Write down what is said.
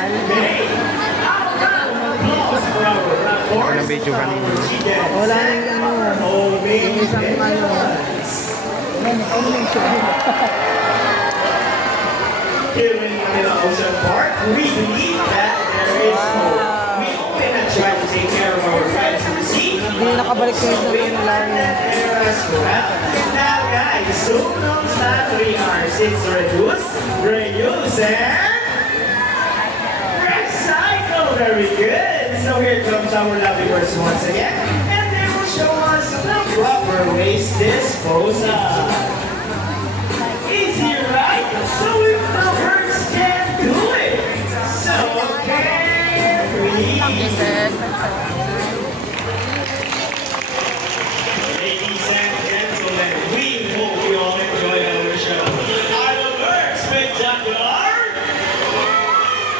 Bawal. Ano video kanina? Wala nang yung isang Here in Manila Ocean Park, we believe that there is hope. We open and try to take care of our friends who receive. Hindi nakabalik ko yung lang. Now guys, who knows that 3 R's? It's reduce, reuse, and recycle. Very good. So here comes our lovely words once again. And they will show us the proper waste disposal. Easy, right? So if the birds can do it.